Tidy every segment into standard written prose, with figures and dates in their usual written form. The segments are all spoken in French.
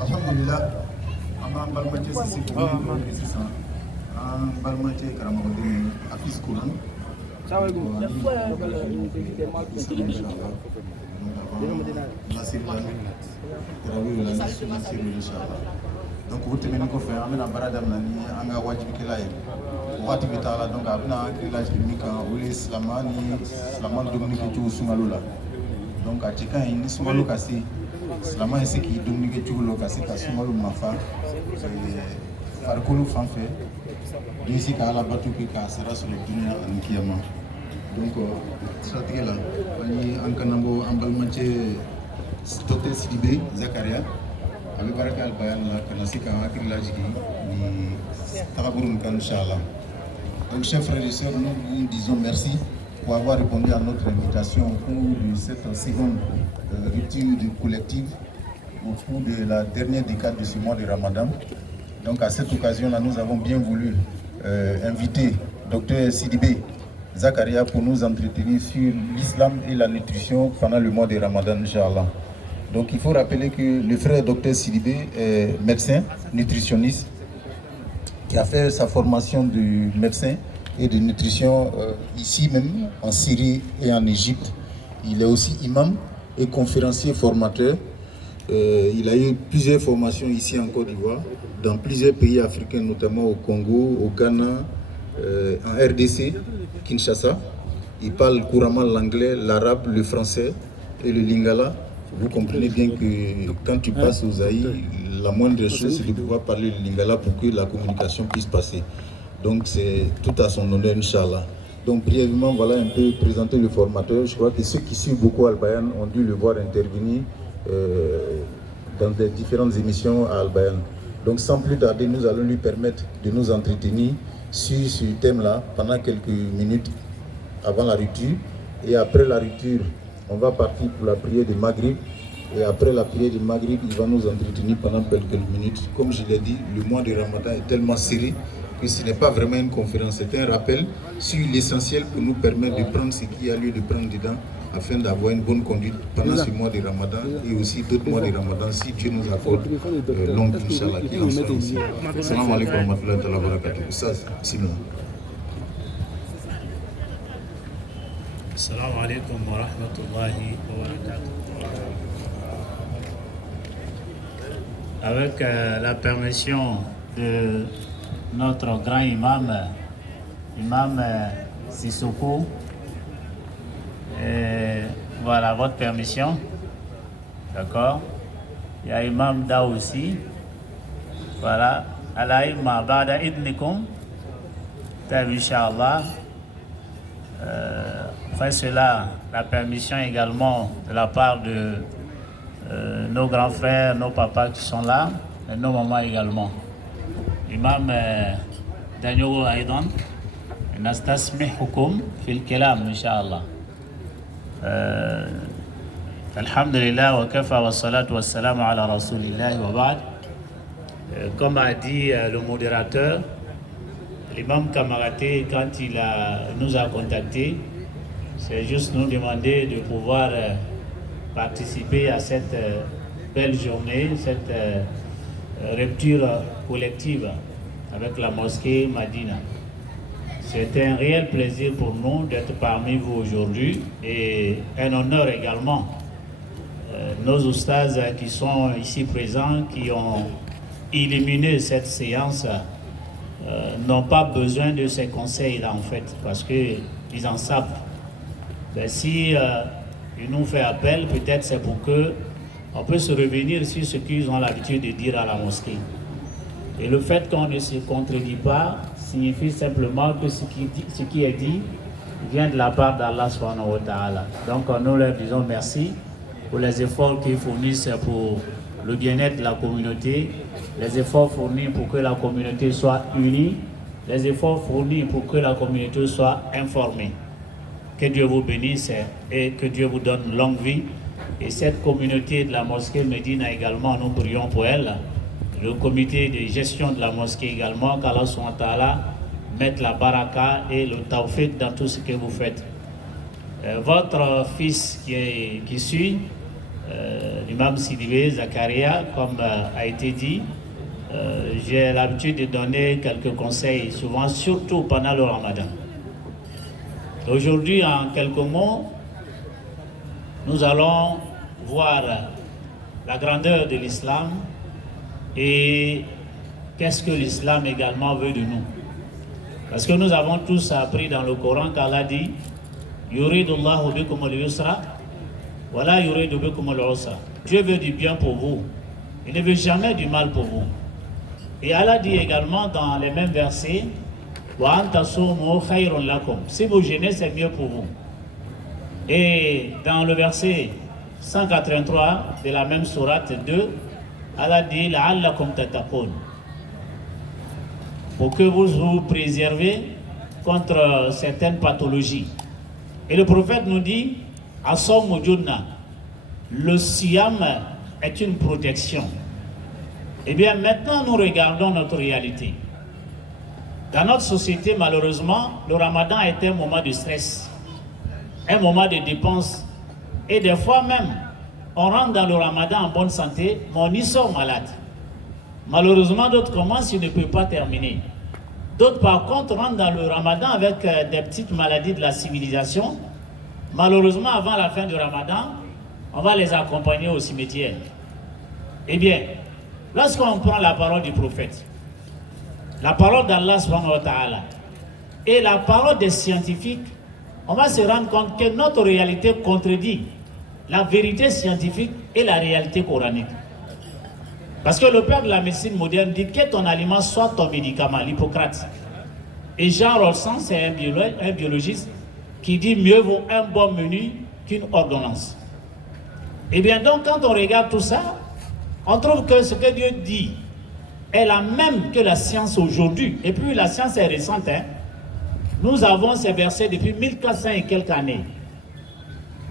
Alhamdulillah, an balimakɛ Sise ko min bɛ sisan an balimakɛ karamɔgɔden ye Hafiz Kuran. Donc o tɛmɛnen kɔfɛ an bɛna baara daminɛ ni an ka wajibikɛla ye. Waati bɛ taa la donc a bɛna hakili lajigin min kan o ye silamɛya ni silamɛ dumuni kɛcogo sunkalo la. Donc a cɛ ka ɲi ni sunkalo ka se silamɛ ye se k'i dumuni kɛcogo la ka se ka sunkalo mafa farikolo fan fɛ ni se ka ala bato kɛ k'a sara sɔrɔ dunuya ani kiyama. Donc siratigɛ la ani an kana bɔ an balimacɛ Dr Sidibe Zakaria a bɛ baara kɛ Al-Bayan la ka na se k'an hakili lajigin ni tagabolo min kan inchallah. Donc chers frères et sœurs, nous vous disons merci pour avoir répondu à notre invitation au cours de cette seconde rupture collective au cours de la dernière décade de ce mois de Ramadan. Donc à cette occasion-là, nous avons bien voulu inviter Dr Sidibé Zakaria pour nous entretenir sur l'islam et la nutrition pendant le mois de Ramadan, Inch'Allah. Donc il faut rappeler que le frère Dr Sidibé est médecin, nutritionniste, qui a fait sa formation de médecin et de nutrition ici même, en Syrie et en Égypte. Il est aussi imam et conférencier formateur. Il a eu plusieurs formations ici en Côte d'Ivoire, dans plusieurs pays africains, notamment au Congo, au Ghana, en RDC, Kinshasa. Il parle couramment l'anglais, l'arabe, le français et le lingala. Vous comprenez bien que quand tu passes aux Zaïre, la moindre chose c'est de pouvoir parler le lingala pour que la communication puisse passer. Donc c'est tout à son honneur, Inch'Allah. Donc brièvement, voilà un peu présenter le formateur. Je crois que ceux qui suivent beaucoup Al-Bayan ont dû le voir intervenir dans des différentes émissions à Al-Bayan. Donc sans plus tarder, nous allons lui permettre de nous entretenir sur ce thème-là pendant quelques minutes avant la rupture. Et après la rupture, on va partir pour la prière de Maghrib. Et après la prière de Maghrib, il va nous entretenir pendant quelques minutes. Comme je l'ai dit, le mois de Ramadan est tellement serré que ce n'est pas vraiment une conférence, c'est un rappel sur l'essentiel pour nous permettre de prendre ce qu'il y a lieu de prendre dedans afin d'avoir une bonne conduite pendant ce mois de Ramadan et aussi d'autres mois de Ramadan si Dieu nous accorde longue, Inch'Allah, qu'il en soit ici. Salam alaikum wa rahmatullahi wa barakatuh. Bismillah. Salam alaikum wa rahmatullahi wa barakatuh. Avec la permission de notre grand imam, imam Sissoko, et voilà votre permission, d'accord. Il y a imam Da aussi, voilà. Alaïma ba'da idnikum, Inch'Allah. Après cela, la permission également de la part de nos grands frères, nos papas qui sont là, et nos mamans également. Imam Daniel Aïdan, nastasmihukum fil kalam, Inch'Allah. Alhamdulillah wa kafa wa salatu wa salam ala rasulillah wa ba'd. Comme a dit le modérateur, l'imam Kamaraté, quand nous a contactés, c'est juste nous demander de pouvoir participer à cette belle journée, cette rupture collective avec la mosquée Madina. C'est un réel plaisir pour nous d'être parmi vous aujourd'hui et un honneur également. Nos oustas qui sont ici présents, qui ont illuminé cette séance, n'ont pas besoin de ces conseils-là en fait, parce qu'ils en savent. Ben, si ils nous font appel, peut-être c'est pour que on peut se revenir sur ce qu'ils ont l'habitude de dire à la mosquée. Et le fait qu'on ne se contredit pas signifie simplement que ce qui est dit vient de la part d'Allah subhanahu wa ta'ala. Donc nous leur disons merci pour les efforts qu'ils fournissent pour le bien-être de la communauté, les efforts fournis pour que la communauté soit unie, les efforts fournis pour que la communauté soit informée. Que Dieu vous bénisse et que Dieu vous donne longue vie. Et cette communauté de la mosquée Médina également, nous prions pour elle. Le comité de gestion de la mosquée également, qu'Allah subhanahu wa ta'ala mettre la baraka et le tawfiq dans tout ce que vous faites. Votre fils qui suit, l'imam Sidibé Zakaria, comme a été dit, j'ai l'habitude de donner quelques conseils, souvent, surtout pendant le Ramadan. Aujourd'hui, en quelques mots, nous allons voir la grandeur de l'islam et qu'est-ce que l'islam également veut de nous. Parce que nous avons tous appris dans le Coran qu'Allah dit « Yuridullahu bikum al-yusra, wa la yuridu bikum al-usra » Dieu veut du bien pour vous, il ne veut jamais du mal pour vous. Et Allah dit également dans les mêmes versets wa anta sumu khayrun lakum. Si vous jeûnez, c'est mieux pour vous. Et dans le verset 183 de la même sourate 2, Allah dit la'allakum tattaqun. Pour que vous vous préservez contre certaines pathologies. Et le prophète nous dit as-sawmu junna. Le siyam est une protection. Eh bien, maintenant, nous regardons notre réalité. Dans notre société, malheureusement, le ramadan est un moment de stress, un moment de dépenses. Et des fois même, on rentre dans le ramadan en bonne santé, mais on y sort malade. Malheureusement, d'autres commencent, ils ne peuvent pas terminer. D'autres, par contre, rentrent dans le ramadan avec des petites maladies de la civilisation. Malheureusement, avant la fin du ramadan, on va les accompagner au cimetière. Eh bien, lorsqu'on prend la parole du prophète, la parole d'Allah subhanahu wa ta'ala et la parole des scientifiques, on va se rendre compte que notre réalité contredit la vérité scientifique et la réalité coranique. Parce que le père de la médecine moderne dit que ton aliment soit ton médicament, l'Hippocrate. Et Jean Rolsan, c'est un biologiste qui dit mieux vaut un bon menu qu'une ordonnance. Et bien donc, quand on regarde tout ça, on trouve que ce que Dieu dit est la même que la science aujourd'hui. Et puis la science est récente. Nous avons ces versets depuis 1400 et quelques années.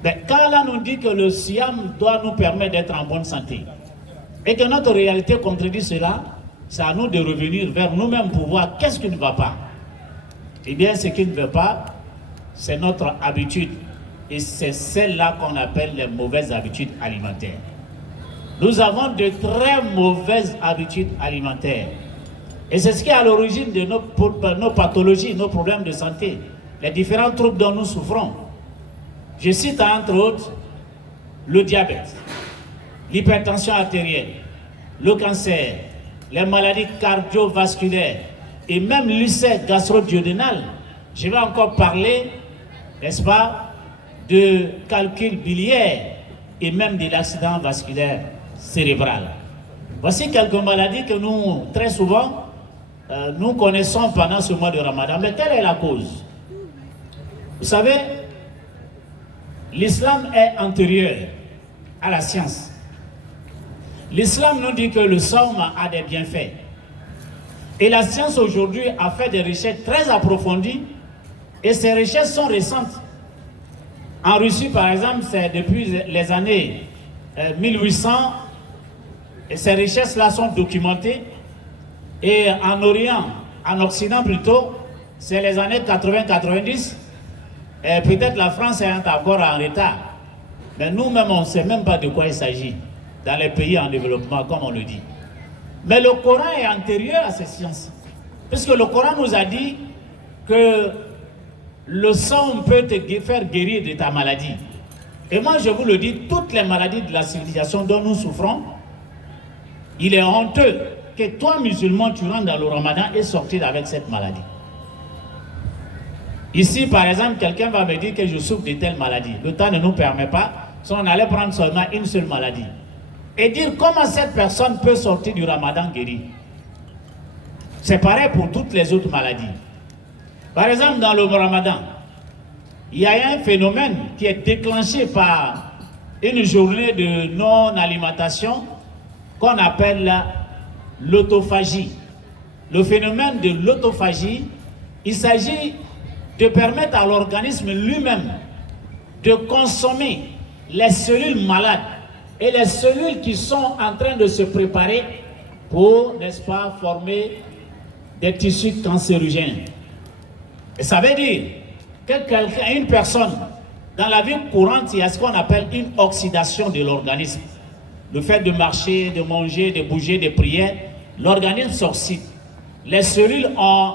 Mais quand Allah nous dit que le siam doit nous permettre d'être en bonne santé, et que notre réalité contredit cela, c'est à nous de revenir vers nous-mêmes pour voir qu'est-ce qui ne va pas. Eh bien, ce qui ne va pas, c'est notre habitude. Et c'est celle-là qu'on appelle les mauvaises habitudes alimentaires. Nous avons de très mauvaises habitudes alimentaires. Et c'est ce qui est à l'origine de nos pathologies, nos problèmes de santé, les différents troubles dont nous souffrons. Je cite entre autres le diabète, l'hypertension artérielle, le cancer, les maladies cardiovasculaires et même l'ulcère gastro-duodénal. Je vais encore parler, n'est-ce pas, de calcul biliaire et même de l'accident vasculaire cérébral. Voici quelques maladies que nous, très souvent, nous connaissons pendant ce mois de Ramadan. Mais quelle est la cause? Vous savez, l'islam est antérieur à la science. L'islam nous dit que le saum a des bienfaits. Et la science aujourd'hui a fait des recherches très approfondies et ces recherches sont récentes. En Russie, par exemple, c'est depuis les années 1800 et ces recherches-là sont documentées. Et en Orient, en Occident plutôt, c'est les années 80-90. Et peut-être la France est encore en retard. Mais nous-mêmes, on ne sait même pas de quoi il s'agit dans les pays en développement, comme on le dit. Mais le Coran est antérieur à ces sciences. Puisque le Coran nous a dit que le sang peut te faire guérir de ta maladie. Et moi, je vous le dis, toutes les maladies de la civilisation dont nous souffrons, il est honteux que toi, musulman, tu rentres dans le ramadan et sortir avec cette maladie. Ici, par exemple, quelqu'un va me dire que je souffre de telle maladie. Le temps ne nous permet pas, si on allait prendre seulement une seule maladie. Et dire comment cette personne peut sortir du ramadan guéri. C'est pareil pour toutes les autres maladies. Par exemple, dans le ramadan, il y a un phénomène qui est déclenché par une journée de non-alimentation qu'on appelle l'autophagie. Le phénomène de l'autophagie, il s'agit de permettre à l'organisme lui-même de consommer les cellules malades et les cellules qui sont en train de se préparer pour, n'est-ce pas, former des tissus cancérigènes. Et ça veut dire que une personne, dans la vie courante, il y a ce qu'on appelle une oxydation de l'organisme. Le fait de marcher, de manger, de bouger, de prier, l'organisme s'oxyde. Les cellules ont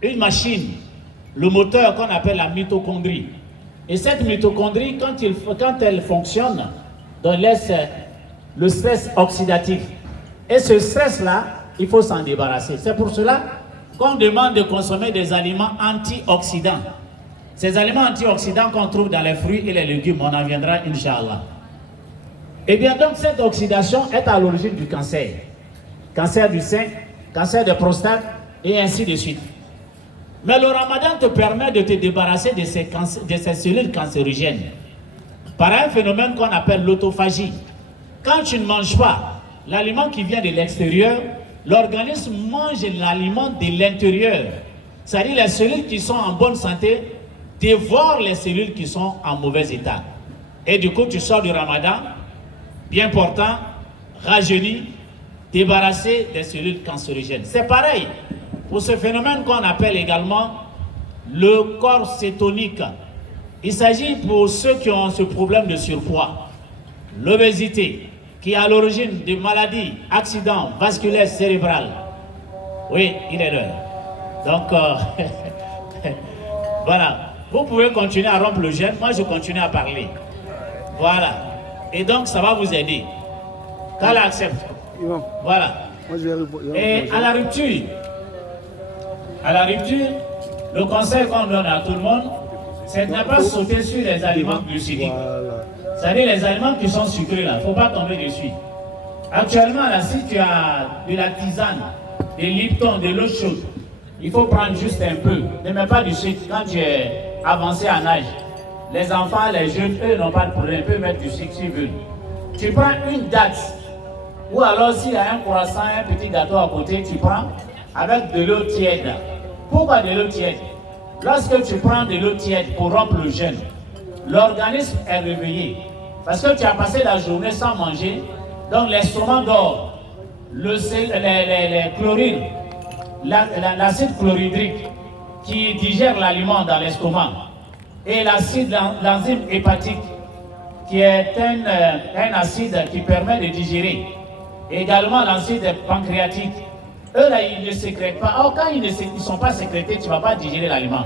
une machine, le moteur qu'on appelle la mitochondrie. Et cette mitochondrie, quand elle fonctionne, on laisse le stress oxydatif. Et ce stress-là, il faut s'en débarrasser. C'est pour cela qu'on demande de consommer des aliments antioxydants. Ces aliments antioxydants qu'on trouve dans les fruits et les légumes, on en viendra, Inch'Allah. Et bien donc, cette oxydation est à l'origine du cancer. Cancer du sein, cancer de prostate, et ainsi de suite. Mais le ramadan te permet de te débarrasser de ces cellules cancérigènes par un phénomène qu'on appelle l'autophagie. Quand tu ne manges pas l'aliment qui vient de l'extérieur, l'organisme mange l'aliment de l'intérieur. C'est-à-dire les cellules qui sont en bonne santé dévorent les cellules qui sont en mauvais état. Et du coup, tu sors du ramadan, bien portant, rajeuni, débarrassé des cellules cancérigènes. C'est pareil pour ce phénomène qu'on appelle également le corps cétonique. Il s'agit pour ceux qui ont ce problème de surpoids, l'obésité, qui est à l'origine de maladies, accidents vasculaires cérébrales. Oui, il est l'heure. Donc, voilà. Vous pouvez continuer à rompre le jeûne, moi je continue à parler. Voilà. Et donc, ça va vous aider. Qu'Allah accepte. Voilà. Et à la rupture, le conseil qu'on donne à tout le monde, c'est de ne pas sauter sur les aliments glucidiques. C'est-à-dire les aliments qui sont sucrés là, il ne faut pas tomber dessus. Actuellement, là, si tu as de la tisane, des Lipton, de l'eau chaude, il faut prendre juste un peu. Ne mets pas du sucre quand tu es avancé en âge. Les enfants, les jeunes, eux n'ont pas de problème, ils peuvent mettre du sucre s'ils veulent. Tu prends une date, ou alors s'il y a un croissant, un petit gâteau à côté, tu prends avec de l'eau tiède. Pourquoi de l'eau tiède? Lorsque tu prends de l'eau tiède pour rompre le jeûne, l'organisme est réveillé. Parce que tu as passé la journée sans manger, donc l'estomac dort. Les chlorines, l'acide chlorhydrique qui digère l'aliment dans l'estomac, et l'enzyme hépatique qui est un acide qui permet de digérer, et également l'acide pancréatique. Eux là, ils ne sécrètent pas. Alors quand ils ne sont pas sécrétés, tu ne vas pas digérer l'aliment.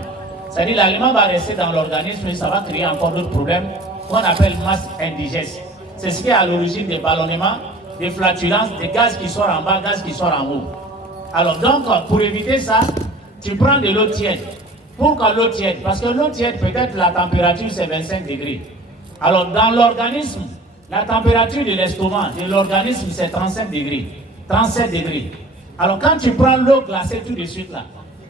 C'est-à-dire l'aliment va rester dans l'organisme et ça va créer encore d'autres problèmes qu'on appelle masse indigeste. C'est ce qui est à l'origine des ballonnements, des flatulences, des gaz qui sortent en bas, gaz qui sortent en haut. Alors donc, pour éviter ça, tu prends de l'eau tiède. Pourquoi l'eau tiède? Parce que l'eau tiède, peut-être la température c'est 25 degrés. Alors dans l'organisme, la température de l'estomac, de l'organisme c'est 35 degrés, 37 degrés. Alors quand tu prends l'eau glacée tout de suite là,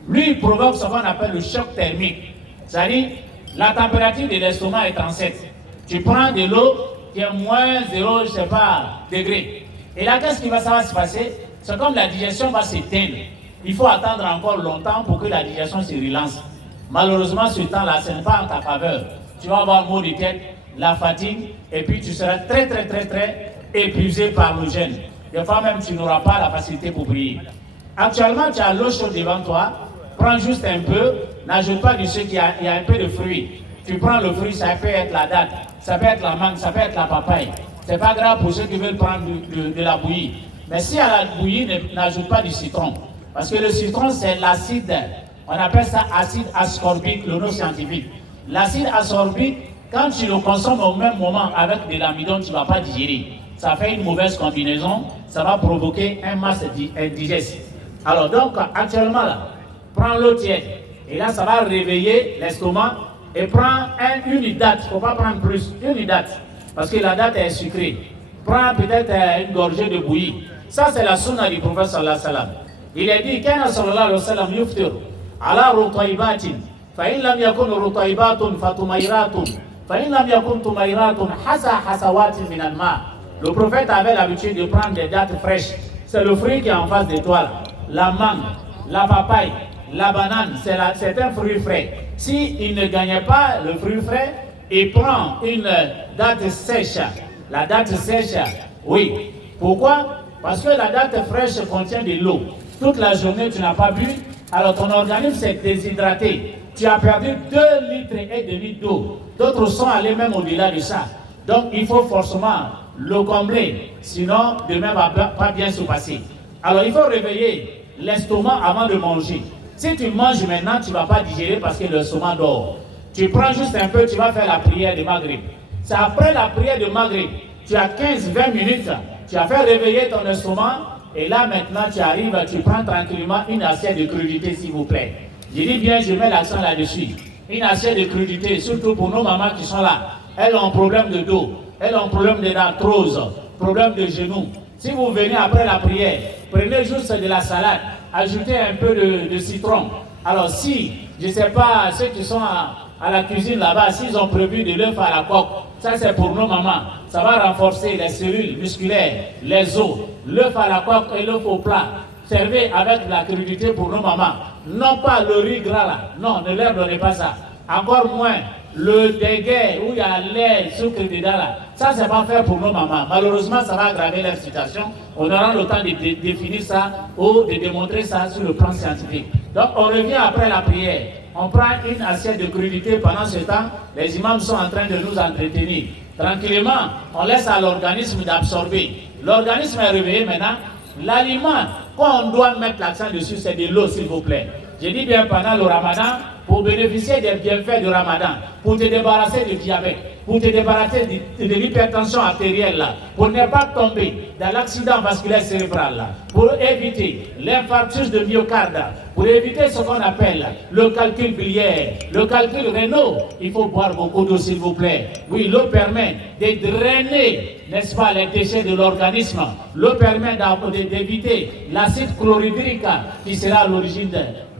lui il provoque ce qu'on appelle le choc thermique. C'est-à-dire, la température de l'estomac est 37. Tu prends de l'eau qui est moins 0, je sais pas, degrés. Et là, qu'est-ce qui va se passer? C'est comme la digestion va s'éteindre. Il faut attendre encore longtemps pour que la digestion se relance. Malheureusement, ce temps-là, ce n'est pas en ta faveur. Tu vas avoir maux de tête, la fatigue, et puis tu seras très épuisé par le jeûne. Des fois même, tu n'auras pas la facilité pour prier. Actuellement, tu as l'eau chaude devant toi. Prends juste un peu. N'ajoute pas du sucre, il y a un peu de fruits. Tu prends le fruit, ça peut être la date, ça peut être la mangue, ça peut être la papaye. C'est pas grave pour ceux qui veulent prendre de la bouillie. Mais si à la bouillie, n'ajoute pas du citron. Parce que le citron, c'est l'acide. On appelle ça acide ascorbique, le nom scientifique. L'acide ascorbique, quand tu le consommes au même moment avec de l'amidon, tu ne vas pas digérer. Ça fait une mauvaise combinaison, ça va provoquer un masse indigeste. Alors donc, actuellement, là, prends l'eau tiède. Et là, ça va réveiller l'estomac. Et prends une date, il ne faut pas prendre plus, une date. Parce que la date est sucrée. Prends peut-être une gorgée de bouillie. Ça, c'est la sunna du prophète sallallahu alayhi wa sallam. Il a dit, Kana sallallahu alayhi wa sallam yuftir ala rutaibatin. Fa'in lam yakun rutaibatun fatumayratun. Fa'in lam yakun tumayratun hasawatin minal ma. Le prophète avait l'habitude de prendre des dattes fraîches. C'est le fruit qui est en face de toi. La mangue, la papaye, la banane, c'est un fruit frais. S'il ne gagnait pas le fruit frais, il prend une date sèche. La date sèche, oui. Pourquoi? Parce que la date fraîche contient de l'eau. Toute la journée, tu n'as pas bu, Alors ton organisme s'est déshydraté. Tu as perdu 2 litres et demi d'eau. D'autres sont allés même au-delà de ça. Donc il faut forcément le combler. Sinon, demain va pas bien se passer. Alors il faut réveiller l'estomac avant de manger. Si tu manges maintenant, tu ne vas pas digérer parce que l'estomac dort. Tu prends juste un peu, tu vas faire la prière de Maghrib. C'est après la prière de Maghrib. Tu as 15-20 minutes, tu as fait réveiller ton estomac. Et là maintenant, tu arrives, tu prends tranquillement une assiette de crudité, s'il vous plaît. Je dis bien, je mets l'accent là-dessus. Une assiette de crudité, surtout pour nos mamans qui sont là. Elles ont un problème de dos, elles ont un problème d'arthrose, problème de genoux. Si vous venez après la prière, prenez juste de la salade, ajoutez un peu de citron. Alors si, je ne sais pas, ceux qui sont à la cuisine là-bas, s'ils ont prévu de l'œuf à la coque, ça c'est pour nos mamans. Ça va renforcer les cellules musculaires, les os, l'œuf à la coque et l'œuf au plat. Servez avec la crudité pour nos mamans. Non pas le riz gras là, non, ne leur donnez pas ça. Encore moins le déguet où il y a lait, sucre dedans là. Ça, c'est pas fait pour nos mamans. Malheureusement, ça va aggraver leur situation. On aura le temps de définir ça ou de démontrer ça sur le plan scientifique. Donc, on revient après la prière. On prend une assiette de crudité. Pendant ce temps, les imams sont en train de nous entretenir. Tranquillement, on laisse à l'organisme d'absorber. L'organisme est réveillé maintenant. L'aliment, quand on doit mettre l'accent dessus, c'est de l'eau, s'il vous plaît. Je dis bien pendant le ramadan, pour bénéficier des bienfaits du ramadan, pour te débarrasser du diabète, pour te débarrasser de l'hypertension artérielle, là, pour ne pas tomber dans l'accident vasculaire cérébral, là, pour éviter l'infarctus de myocarde, pour éviter ce qu'on appelle le calcul biliaire, le calcul rénal, il faut boire beaucoup d'eau, s'il vous plaît. Oui, l'eau permet de drainer, n'est-ce pas, les déchets de l'organisme. L'eau permet d'éviter l'acide chlorhydrique qui sera à l'origine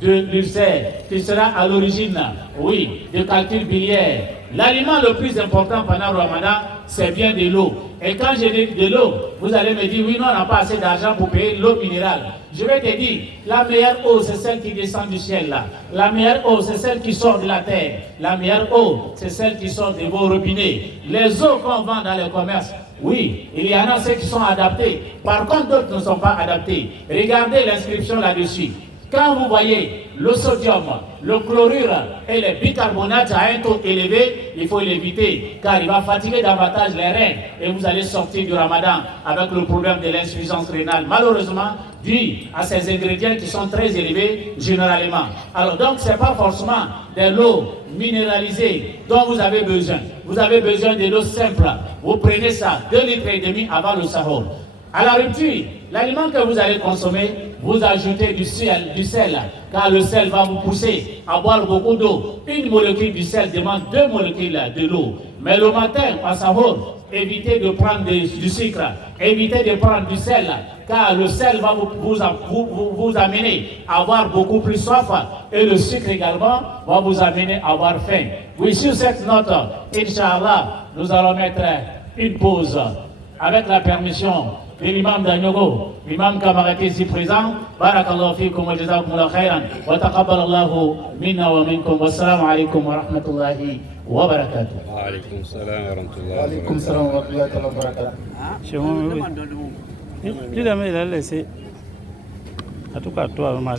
de l'ulcère, qui sera à l'origine, oui, du calcul biliaire. L'aliment le plus important pendant le ramadan, c'est bien de l'eau. Et quand je dis de l'eau, vous allez me dire, oui, non, on n'a pas assez d'argent pour payer l'eau minérale. Je vais te dire, la meilleure eau, c'est celle qui descend du ciel là. La meilleure eau, c'est celle qui sort de la terre. La meilleure eau, c'est celle qui sort de vos robinets. Les eaux qu'on vend dans les commerces, oui, il y en a ceux qui sont adaptés. Par contre, d'autres ne sont pas adaptés. Regardez l'inscription là-dessus. Quand vous voyez le sodium, le chlorure et les bicarbonates à un taux élevé, il faut l'éviter car il va fatiguer davantage les reins et vous allez sortir du ramadan avec le problème de l'insuffisance rénale, malheureusement dû à ces ingrédients qui sont très élevés généralement. Alors donc ce n'est pas forcément de l'eau minéralisée dont vous avez besoin. Vous avez besoin de l'eau simple. Vous prenez ça 2,5 litres avant le sahur. À la rupture, l'aliment que vous allez consommer, vous ajoutez du sel, car le sel va vous pousser à boire beaucoup d'eau. Une molécule du sel demande 2 molécules de l'eau. Mais le matin, à sahur, évitez de prendre du sucre, évitez de prendre du sel, car le sel va vous amener à avoir beaucoup plus soif, et le sucre également va vous amener à avoir faim. Oui, sur cette note, Inch'Allah, nous allons mettre une pause avec la permission de l'imam d'Agnogo, l'imam Kamarati ici présent. Barakallahu fikum wa jazakumullahu khairan wa taqabbalallahu minna wa minkum. Wassalamu alaikum wa rahmatullahi wa barakatuh. Wa alaikum salam wa rahmatullahi Wa alaikum salam wa rahmatullahi wa barakatuh. Chez moi, il a laissé. En tout cas, toi, ma